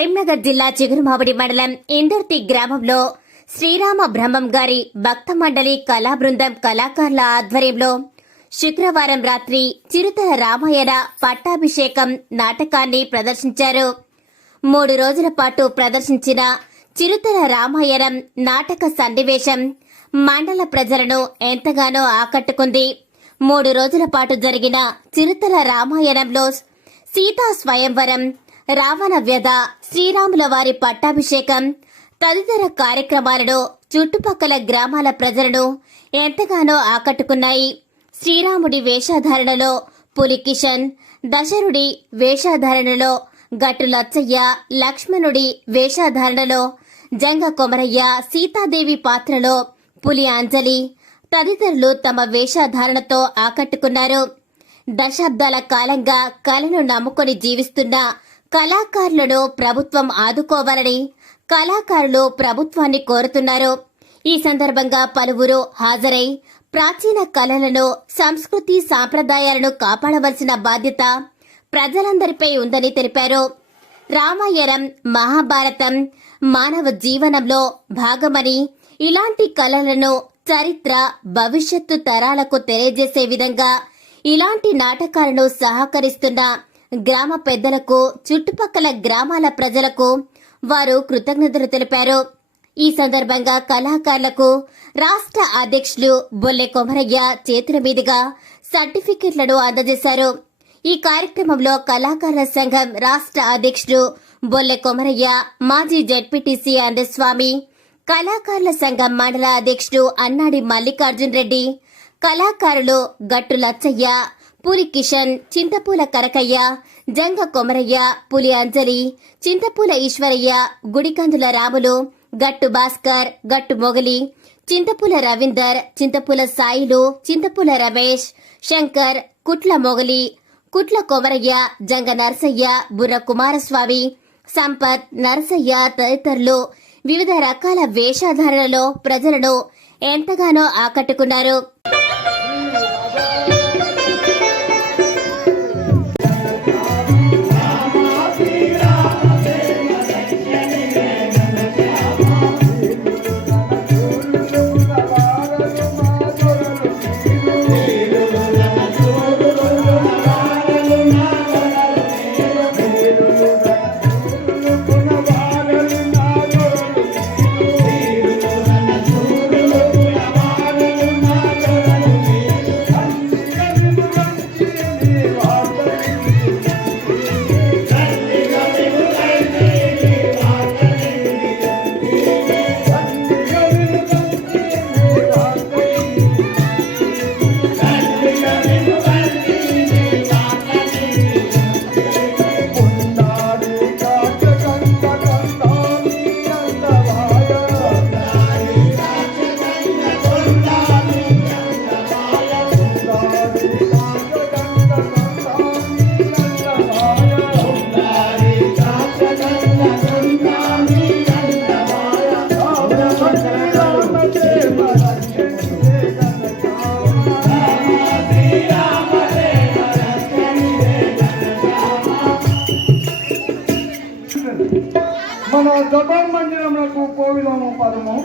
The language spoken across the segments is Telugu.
కరీంనగర్ జిల్లా చిగురుమామిడి మండలం ఇందర్తి గ్రామంలో శ్రీరామ బ్రహ్మం గారి భక్త మండలి కళా బృందం కళాకారుల ఆధ్వర్యంలో శుక్రవారం రాత్రి చిరుతల రామాయణ పట్టాభిషేకం నాటకాన్ని ప్రదర్శించారు. మూడు రోజుల పాటు ప్రదర్శించిన చిరుతల రామాయణం నాటక సన్నివేశం మండల ప్రజలను ఎంతగానో ఆకట్టుకుంది. మూడు రోజుల పాటు జరిగిన చిరుతల రామాయణంలో సీతా స్వయంవరం రావణ వ్యధ శ్రీరాముల వారి పట్టాభిషేకం తదితర కార్యక్రమాలను చుట్టుపక్కల గ్రామాల ప్రజలను ఎంతగానో ఆకట్టుకున్నాయి. శ్రీరాముడి వేషధారణలో పులి కిషన్ దశరుడి వేషధారణలో గట్టు లచ్చయ్య లక్ష్మణుడి వేషధారణలో జంగ కొమరయ్య సీతాదేవి పాత్రలో పులి అంజలి తదితరులు తమ వేషధారణతో ఆకట్టుకున్నారు. దశాబ్దాల కాలంగా కళను నమ్ముకొని జీవిస్తున్న కళాకారులను ప్రభుత్వం ఆదుకోవాలని కళాకారులు ప్రభుత్వాన్ని కోరుతున్నారు. ఈ సందర్భంగా పలువురు హాజరై ప్రాచీన కళలను సంస్కృతి సాంప్రదాయాలను కాపాడవలసిన బాధ్యత ప్రజలందరిపై ఉందని తెలిపారు. రామాయణం మహాభారతం మానవ జీవనంలో భాగమని ఇలాంటి కళలను చరిత్ర భవిష్యత్తు తరాలకు తెలియజేసే విధంగా ఇలాంటి నాటకాలను సహకరిస్తున్న గ్రామ పెద్దలకు చుట్టుపక్కల గ్రామాల ప్రజలకు వారు కృతజ్ఞతలు తెలిపారు. ఈ సందర్భంగా కళాకారులకు రాష్ట్ర అధ్యక్షులు బొల్లె కొమరయ్య చేతుల మీదుగా సర్టిఫికెట్లను అందజేశారు. ఈ కార్యక్రమంలో కళాకారుల సంఘం రాష్ట్ర అధ్యక్షుడు బొల్లె కొమరయ్య మాజీ జడ్పీటీసీ అందస్వామి కళాకారుల సంఘం మండల అధ్యక్షుడు అన్నాడి మల్లికార్జున్ రెడ్డి కళాకారులు గట్టు లచ్చయ్య పులి కిషన్ చింతపూల కరకయ్య జంగ కొమరయ్య పులి అంజలి చింతపూల ఈశ్వరయ్య గుడికందుల రాములు గట్టు భాస్కర్ గట్టు మొగలి చింతపూల రవీందర్ చింతపూల సాయిలు చింతపూల రమేష్ శంకర్ కుట్ల మొగలి కుట్ల కొమరయ్య జంగ నరసయ్య బుర్ర కుమారస్వామి సంపత్ నరసయ్య తదితరులు వివిధ రకాల వేషధారణలో ప్రజలను ఎంతగానో ఆకట్టుకున్నారు. జపం మందిరములకు పోవిలము పదము.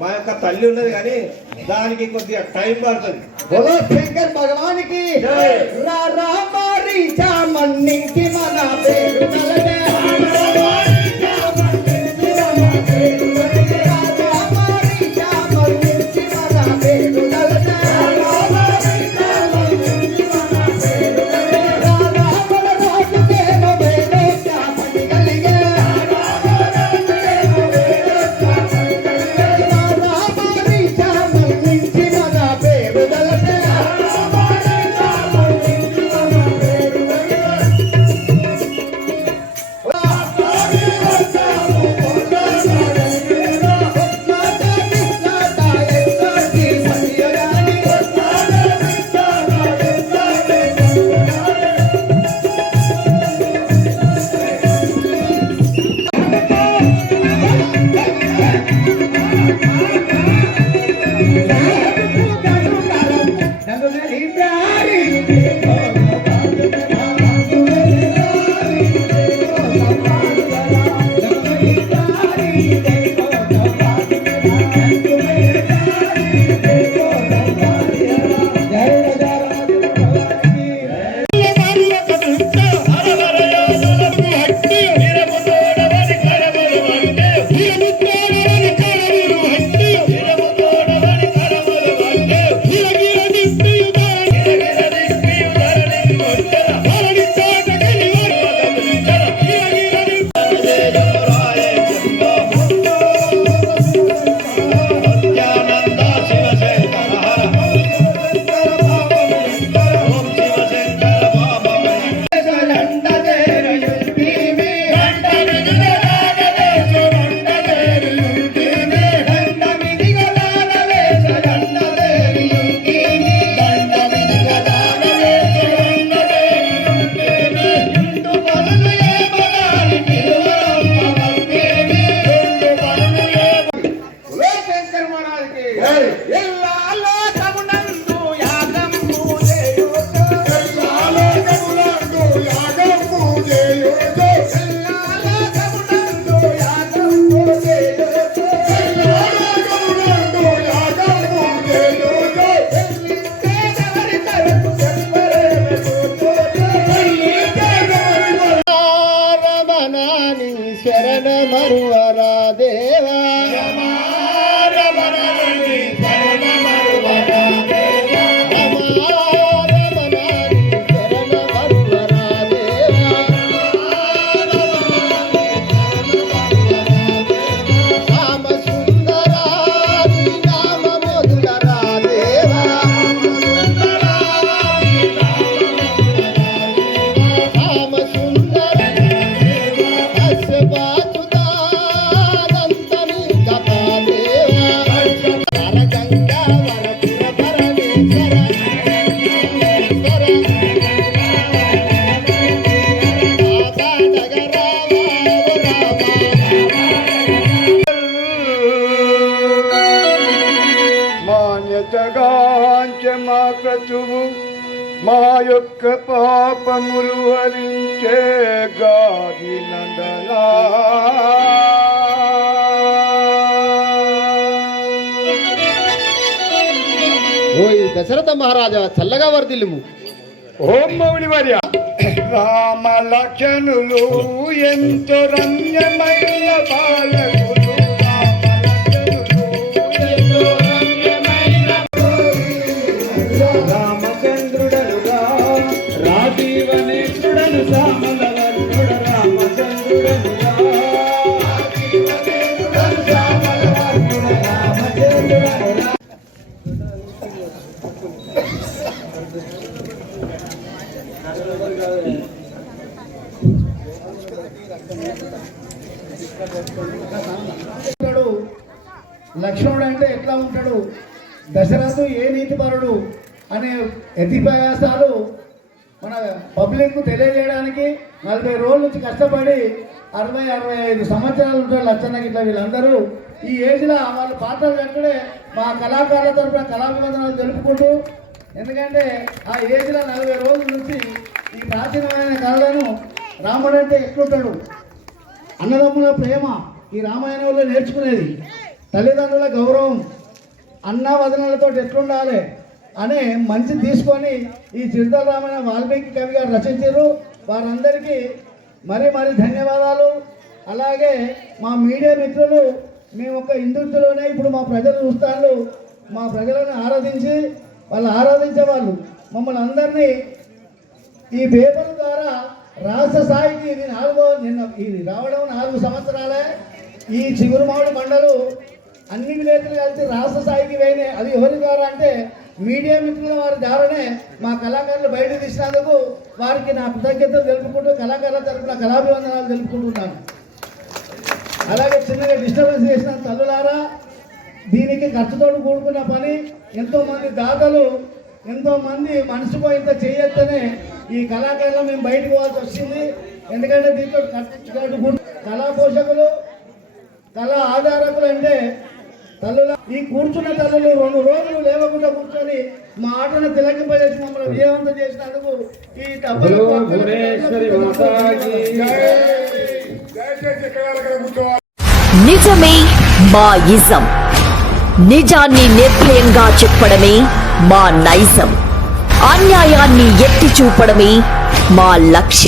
మా యొక్క తల్లి ఉన్నది కానీ దానికి కొద్దిగా టైం పడుతుంది బోలో శంకర్ భగవానికి జై. రా రా మారి చామన్నికి మన పేరు ಶರಣ ಮರುವ పాపములు హరించే గాది నందనా ఓయ్ దశరథ మహారాజా చల్లగా వర్దిల్లుము ఓం మౌళి వర్య రామ లక్షణులు ఎంతో రమ్యమైన బాలకులు దశరథు ఏ నీతిపరుడు అనే ఎతిప్రయాసాలు మన పబ్లిక్ తెలియజేయడానికి నలభై రోజుల నుంచి కష్టపడి అరవై అరవై ఐదు సంవత్సరాలు ఉంటారు లచ్చన్న ఇట్లా వీళ్ళందరూ ఈ ఏజ్లో వాళ్ళు పాత్రలు కట్టడే మా కళాకారుల తరఫున కళాభివందనాలు తెలుపుకుంటూ ఎందుకంటే ఆ ఏజ్లో నలభై రోజుల నుంచి ఈ ప్రాచీనమైన కళలను రాముడు అంటే ఎట్లుంటాడు అన్నదమ్ముల ప్రేమ ఈ రామాయణంలో నేర్చుకునేది. తల్లిదండ్రుల గౌరవం అన్న వదనలతో ఎట్లుండాలి అనే మంచి తీసుకొని ఈ చిరుతల రామాయణ వాల్మీకి కవి గారు రచించారు వారందరికీ మరి మరి ధన్యవాదాలు. అలాగే మా మీడియా మిత్రులు మేము ఒక హిందుత్వలోనే ఇప్పుడు మా ప్రజలు చూస్తాను మా ప్రజలను ఆరాధించి వాళ్ళు ఆరాధించే వాళ్ళు. మమ్మల్ని అందరినీ ఈ పేపర్ ద్వారా రాష్ట్ర స్థాయికి ఇది నాలుగో నిన్న ఇది రావడం నాలుగు సంవత్సరాలే. ఈ చిగురుమావుడి మండలు అన్ని విలేకరులు కలిసి రాష్ట్ర స్థాయికి పోయినాయి. అది ఎవరి ద్వారా అంటే మీడియా మిత్రుల వారి ద్వారానే మా కళాకారులు బయట తీసినందుకు వారికి నా కృతజ్ఞతలు తెలుపుకుంటూ కళాకారుల తరపున కళాభివందనాలు తెలుపుకుంటున్నాను. అలాగే చిన్నగా డిస్టర్బెన్స్ చేసిన తల్లులారా దీనికి ఖర్చుతో కూడుకున్న పని ఎంతోమంది దాతలు ఎంతోమంది మనసు మనసుకో ఇంత చేయొద్దనే ఈ కళాకారులు మేము బయటకు పోవాల్సి వచ్చింది. ఎందుకంటే దీంతో కళా పోషకులు కళా ఆధారకులు అంటే తల్లుల ఈ కూర్చున్న తల్లులు రెండు రోజులు లేవకుండా కూర్చొని మా ఆటను తిలకింపజేసి మమ్మల్ని విజయవంతం చేసినందుకు ఈ నిజమే మా ఇజం నిజాన్ని నిర్భయంగా చెప్పడమే మా నైజం అన్యాయాన్ని ఎత్తి చూపడమే మా లక్ష్యం